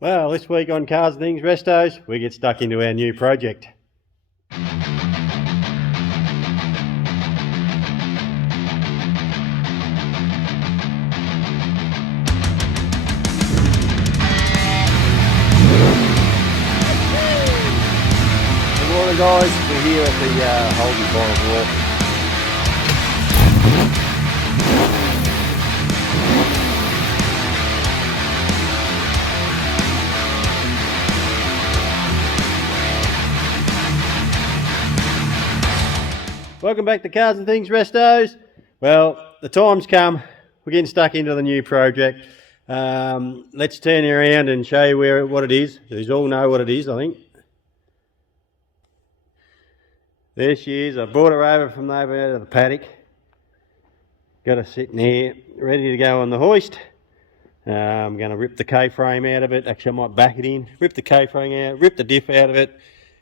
Well, this week on Cars and Things Restos, we get stuck into our new project. Good morning, guys. We're here at the Holden Bottom Wharf. Welcome back to Cars and Things Restos. Well, the time's come. We're getting stuck into the new project. Let's turn it around and show you what it is. You all know what it is, I think. There she is. I brought her over from over out of the paddock. Got her sitting here, ready to go on the hoist. I'm going to rip the K-frame out of it. Actually, I might back it in. Rip the K-frame out, rip the diff out of it,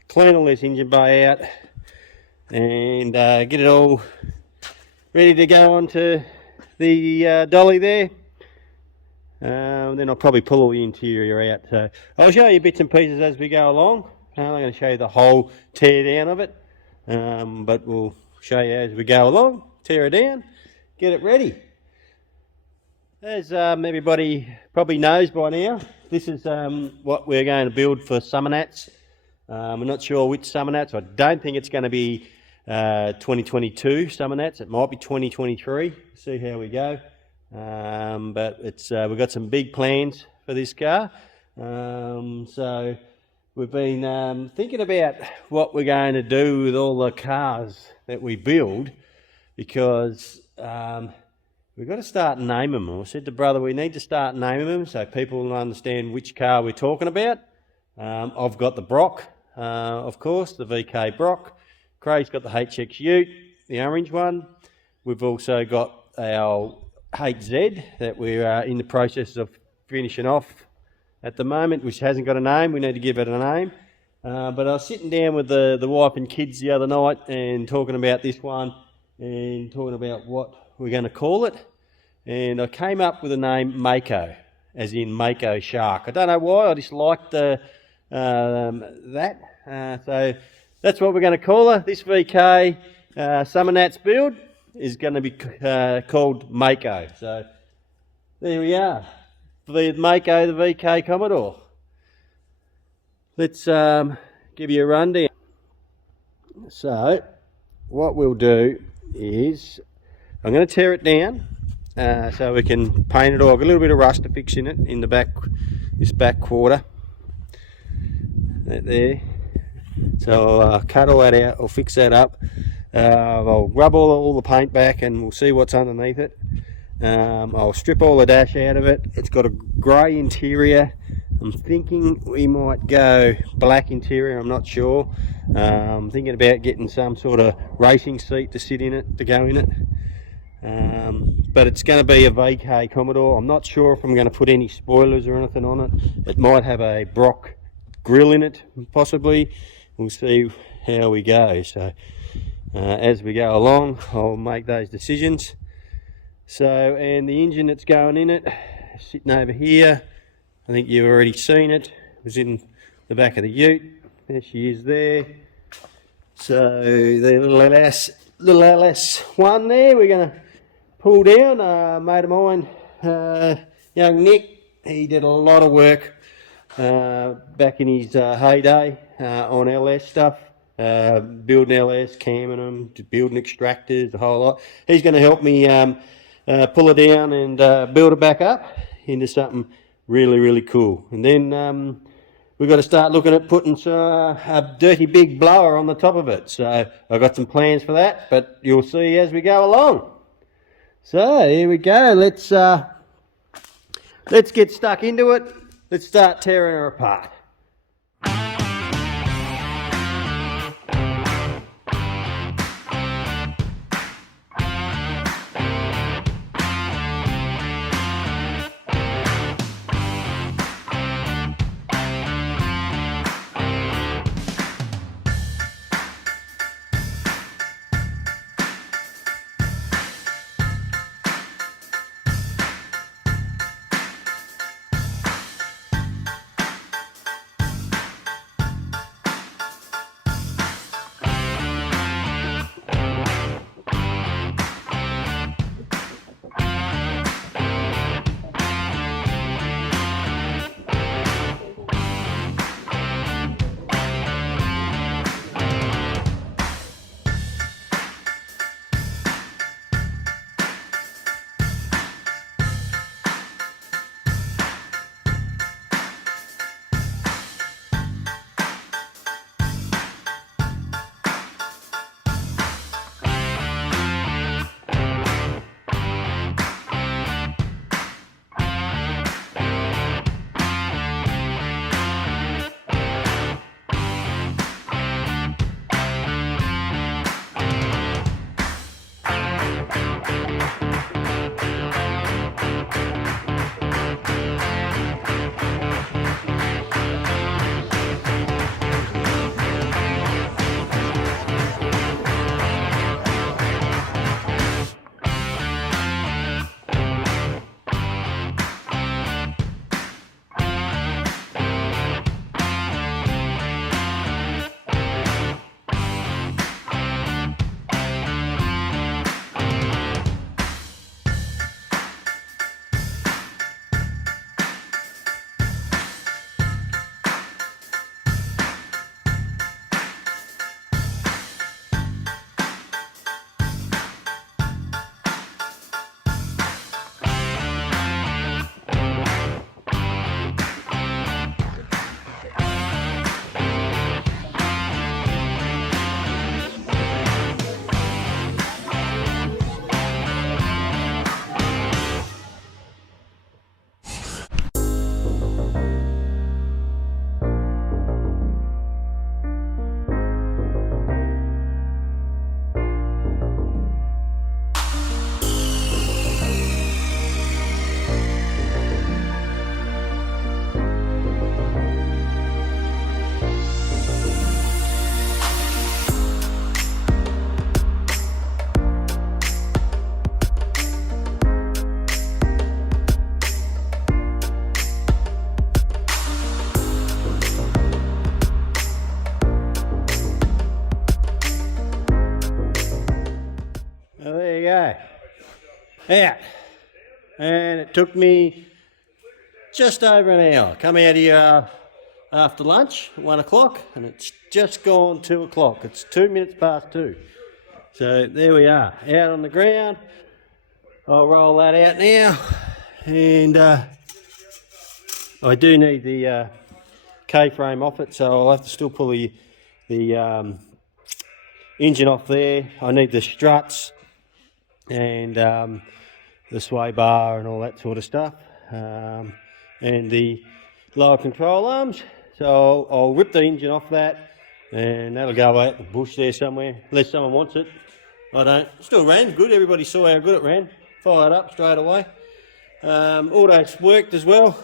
clean all this engine bay out, and get it all ready to go onto the dolly there. Then I'll probably pull all the interior out. So I'll show you bits and pieces as we go along. I'm going to show you the whole tear down of it, but we'll show you as we go along. Tear it down, get it ready. As everybody probably knows by now, this is what we're going to build for Summernats. I'm not sure which Summernats. I don't think it's going to be 2022 Summernats. It might be 2023. See how we go. But it's we've got some big plans for this car. So we've been thinking about what we're going to do with all the cars that we build, because we've got to start naming them. I said to brother, we need to start naming them so people will understand which car we're talking about. I've got the Brock, of course, the VK Brock. Craig's got the HX Ute, the orange one. We've also got our HZ that we're in the process of finishing off at the moment, which hasn't got a name. We need to give it a name. But I was sitting down with the wife and kids the other night and talking about this one and talking about what we're going to call it. And I came up with the name Mako, as in Mako Shark. I don't know why, I just liked that. So that's what we're going to call her. This VK Summernats build is going to be called Mako. So there we are. The Mako, the VK Commodore. Let's give you a rundown. So what we'll do is I'm going to tear it down so we can paint it off. A little bit of rust to fix in it in the back, this back quarter. That there. So I'll cut all that out, I'll fix that up. I'll rub all the paint back and we'll see what's underneath it. I'll strip all the dash out of it. It's got a grey interior. I'm thinking we might go black interior, I'm not sure. I'm thinking about getting some sort of racing seat to sit in it, to go in it. But it's going to be a VK Commodore. I'm not sure if I'm going to put any spoilers or anything on it. It might have a Brock grill in it, possibly. We'll see how we go. So as we go along, I'll make those decisions. So, and the engine that's going in it, sitting over here, I think you've already seen it. It was in the back of the ute. There she is there. So the little LS one there, we're going to pull down. A mate of mine, young Nick, he did a lot of work back in his heyday on LS stuff, building LS, camming them, building extractors, the whole lot. He's going to help me pull it down and build it back up into something really, really cool. And then we've got to start looking at putting a dirty big blower on the top of it. So I've got some plans for that, but you'll see as we go along. So here we go. Let's get stuck into it. Let's start tearing her apart. out. And it took me just over an hour. Come out here after lunch, 1 o'clock, and it's just gone 2 o'clock. It's 2 minutes past 2. So there we are, out on the ground. I'll roll that out now, and I do need the K-frame off it, so I'll have to still pull the engine off there. I need the struts and the sway bar and all that sort of stuff, and the lower control arms. So I'll rip the engine off that, and that'll go out in the bush there somewhere, unless someone wants it. I don't. Still ran good. Everybody saw how good it ran. Fired up straight away. Auto's worked as well.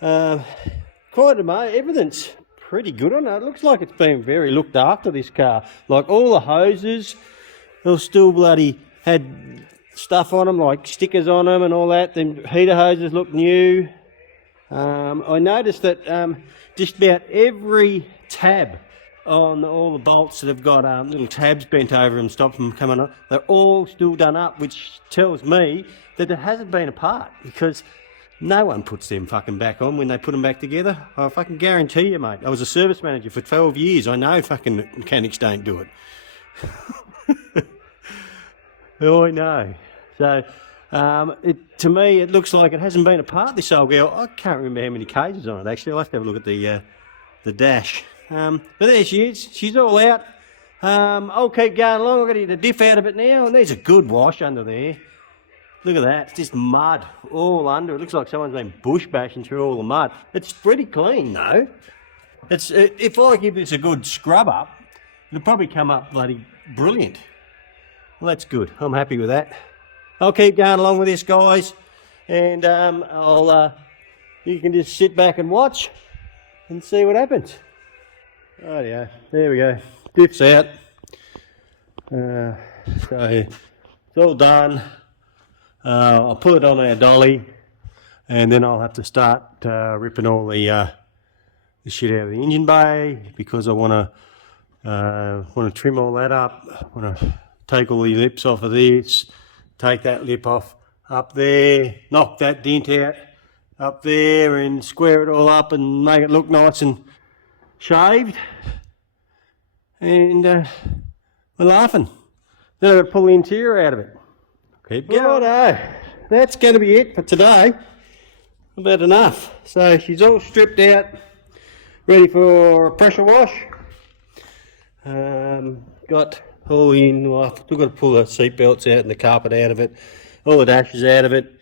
Quite amazing. Everything's pretty good on it. It looks like it's been very looked after, this car. Like all the hoses, they'll still bloody had stuff on them, like stickers on them and all that. The heater hoses look new. I noticed that just about every tab on all the bolts that have got little tabs bent over them, stop them coming up, they're all still done up, which tells me that it hasn't been apart, because no one puts them fucking back on when they put them back together. I fucking guarantee you, mate. I was a service manager for 12 years. I know fucking mechanics don't do it. Oh, I know. So, to me, it looks like it hasn't been apart, this old girl. I can't remember how many cages on it, actually. I'll have to have a look at the dash. But there she is. She's all out. I'll keep going along. I've got to get the diff out of it now. And there's a good wash under there. Look at that. It's just mud all under. It looks like someone's been bush bashing through all the mud. It's pretty clean, though. If I give this a good scrub up, it'll probably come up bloody brilliant. Well, that's good. I'm happy with that. I'll keep going along with this, guys. And you can just sit back and watch and see what happens. Oh yeah, there we go. Diff's out. So it's all done. I'll put it on our dolly, and then I'll have to start ripping all the shit out of the engine bay, because I want to trim all that up. I want to take all the lips off of this, take that lip off up there, knock that dent out up there, and square it all up and make it look nice and shaved, and we're laughing. Then I've got to pull the interior out of it. Keep going. Righto, that's going to be it for today. About enough. So she's all stripped out, ready for a pressure wash. Got all in. Well, I've still got to pull the seat belts out and the carpet out of it, all the dashes out of it.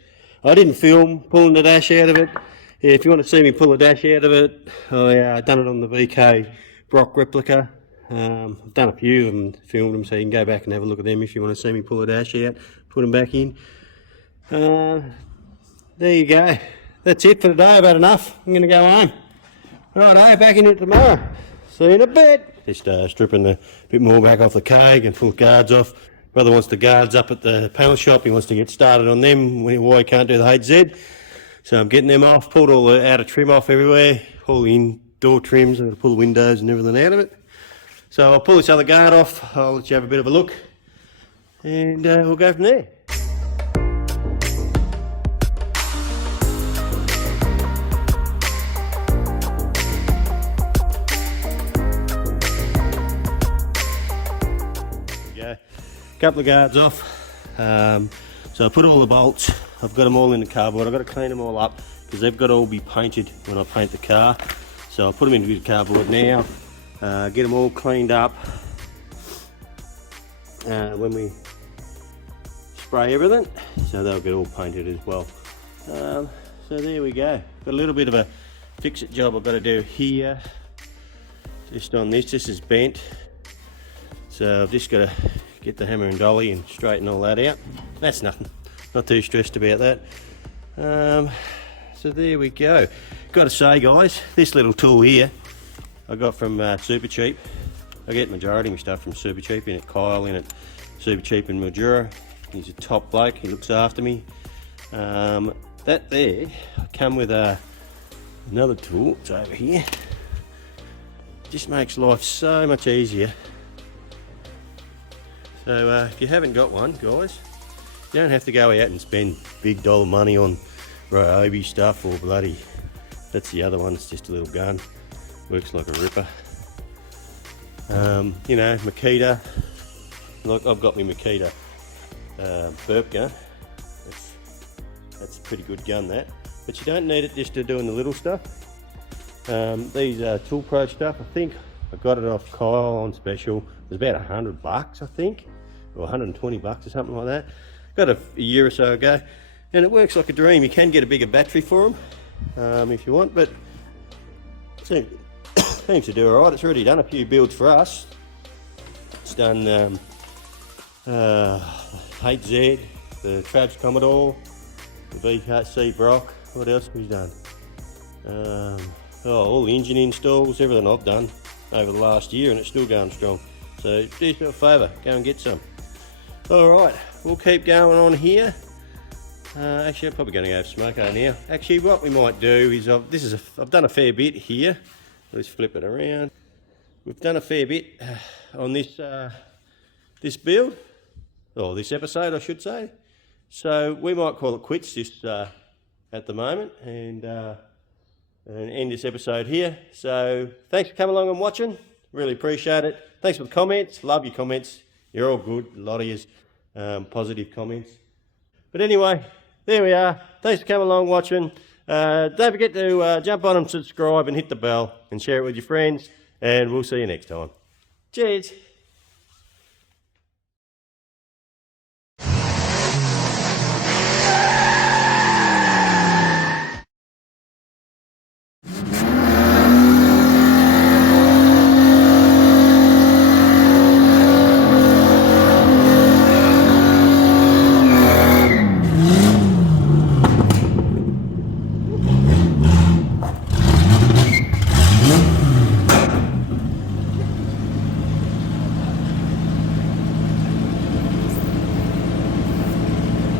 I didn't film pulling the dash out of it. Yeah, if you want to see me pull the dash out of it, I've done it on the VK Brock replica. I've done a few of them, filmed them, so you can go back and have a look at them if you want to see me pull the dash out, put them back in. There you go. That's it for today. About enough. I'm going to go home. Righto, back in it tomorrow. See you in a bit. Just stripping a bit more back off the keg and pull the guards off. Brother wants the guards up at the panel shop. He wants to get started on them. Why he can't do the HZ. So I'm getting them off, pulled all the outer trim off everywhere, all the indoor trims, I'm going to pull the windows and everything out of it. So I'll pull this other guard off, I'll let you have a bit of a look, and we'll go from there. There we go. Couple of guards off. So I put all the bolts, I've got them all in the cardboard. I've got to clean them all up because they've got to all be painted when I paint the car. So I'll put them into the cardboard now, get them all cleaned up when we spray everything, so they'll get all painted as well. So there we go. Got a little bit of a fix-it job I've got to do here, just on this. This is bent, so I've just got to get the hammer and dolly and straighten all that out. That's nothing, not too stressed about that. So there we go. Got to say, guys, this little tool here I got from Super Cheap. I get majority of my stuff from Super Cheap, in it Kyle, in it Super Cheap in Mildura. He's a top bloke, he looks after me. That there, I come with another tool, it's over here. Just makes life so much easier. So if you haven't got one, guys, You don't have to go out and spend big dollar money on Ryobi stuff or bloody, that's the other one, it's just a little gun, works like a ripper. You know, Makita, like I've got my Makita burp gun, that's a pretty good gun that, but you don't need it just to doing the little stuff. These Tool Pro stuff, I think I got it off Kyle on special, it was about $100 I think, or 120 bucks or something like that. Got it a year or so ago, and it works like a dream. You can get a bigger battery for them if you want, but seems to do alright. It's already done a few builds for us. It's done 8Z, the Travis Commodore, the VK Brock. What else have we done? All the engine installs, everything I've done over the last year, and it's still going strong. So do yourself a favour, go and get some. Alright, we'll keep going on here. Actually, I'm probably going to go smoke on now. Actually, what we might do is, I've done a fair bit here. Let's flip it around. We've done a fair bit on this this build, or this episode I should say. So we might call it quits this at the moment, and end this episode here. So thanks for coming along and watching. Really appreciate it. Thanks for the comments. Love your comments. You're all good. A lot of you positive comments. But anyway, there we are. Thanks for coming along watching. Don't forget to jump on and subscribe and hit the bell and share it with your friends. And we'll see you next time. Cheers.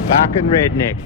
Barking redneck.